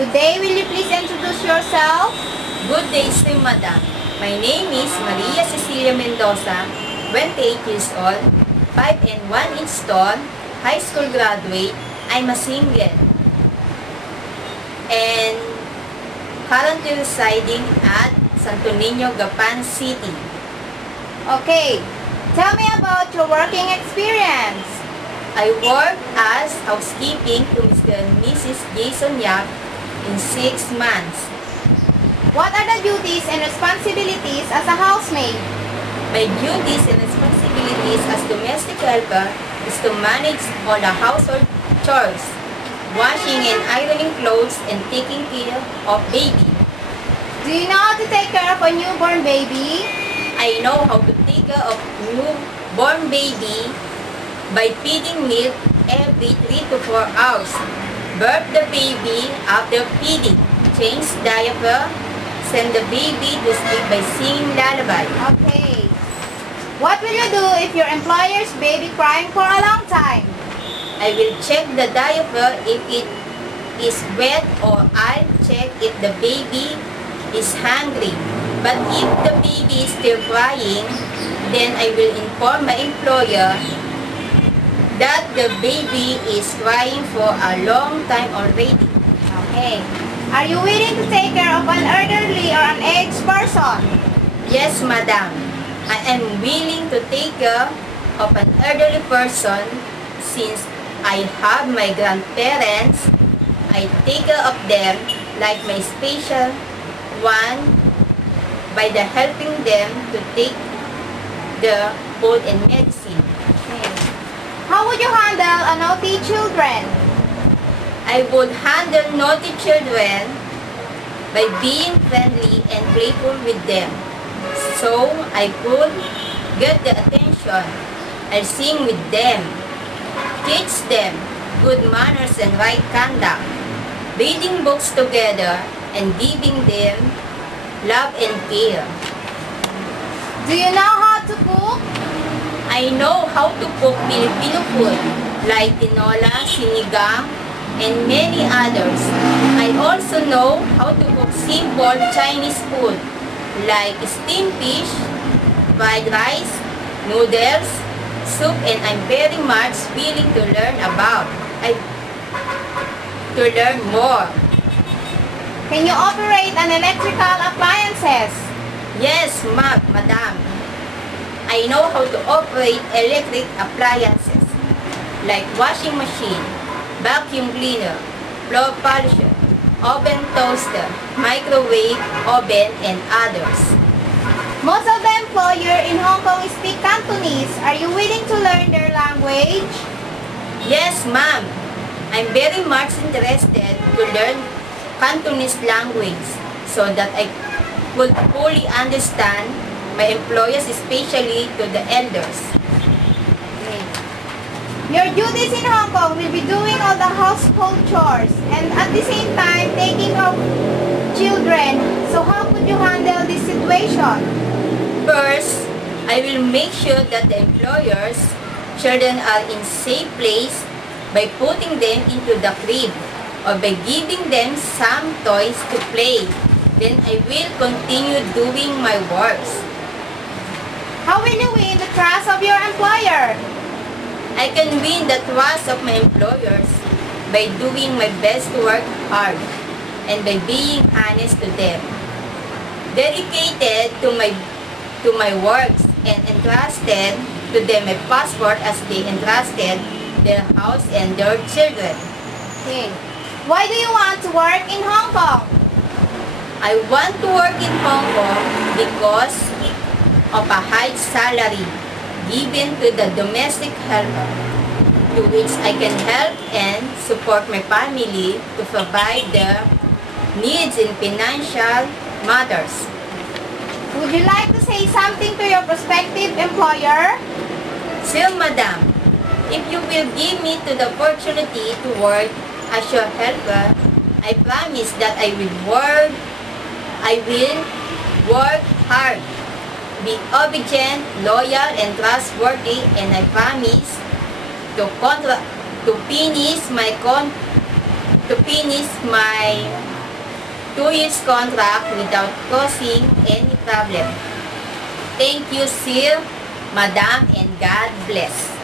Good day, will you please introduce yourself? Good day, sir, madam. My name is Maria Cecilia Mendoza, 28 years old, 5 and 1 inch tall, high school graduate. I'm a single and currently residing at Santo Niño, Gapan City. Okay, tell me about your working experience. I work as housekeeping to Mr. and Mrs. Jason Yap in 6 months. What are the duties and responsibilities as a housemaid? My duties and responsibilities as domestic helper is to manage all the household chores, washing and ironing clothes, and taking care of baby. Do you know how to take care of a newborn baby? I know how to take care of newborn baby by feeding milk every 3 to 4 hours, birth the baby after feeding, change diaper, send the baby to sleep by singing lullaby. Okay. What will you do if your employer's baby crying for a long time? I will check the diaper if it is wet, or I'll check if the baby is hungry. But if the baby is still crying, then I will inform my employer that the baby is crying for a long time already. Okay. Are you willing to take care of an elderly or an aged person? Yes, madam. I am willing to take care of an elderly person since I have my grandparents. I take care of them like my special one by the helping them to take the food and medicine. Okay. How would you handle a naughty children? I would handle naughty children by being friendly and playful with them, so I could get the attention. I'll sing with them, teach them good manners and right conduct, reading books together, and giving them love and care. Do you know how to cook? I know how to cook Filipino food like tinola, sinigang, and many others. I also know how to cook simple Chinese food like steamed fish, fried rice, noodles, soup, and I'm very much willing to learn more. Can you operate an electrical appliances? Yes, madam. I know how to operate electric appliances like washing machine, vacuum cleaner, floor polisher, oven toaster, microwave oven, and others. Most of the employers in Hong Kong speak Cantonese. Are you willing to learn their language? Yes, ma'am. I'm very much interested to learn Cantonese language so that I could fully understand my employers, especially to the elders. Okay. Your duties in Hong Kong will be doing all the household chores and at the same time taking care of children. So how could you handle this situation? First, I will make sure that the employers' children are in safe place by putting them into the crib or by giving them some toys to play. Then I will continue doing my works. How will you win the trust of your employer? I can win the trust of my employers by doing my best to work hard and by being honest to them, dedicated to my works, and entrusted to them my passport as they entrusted their house and their children. Okay. Why do you want to work in Hong Kong? I want to work in Hong Kong because of a high salary given to the domestic helper, to which I can help and support my family to provide their needs in financial matters. Would you like to say something to your prospective employer? Sir, madam, if you will give me the opportunity to work as your helper, I promise that I will work hard, be obedient, loyal, and trustworthy, and I promise to finish my to finish my 2 years contract without causing any problem. Thank you, Sir, Madam, and God bless.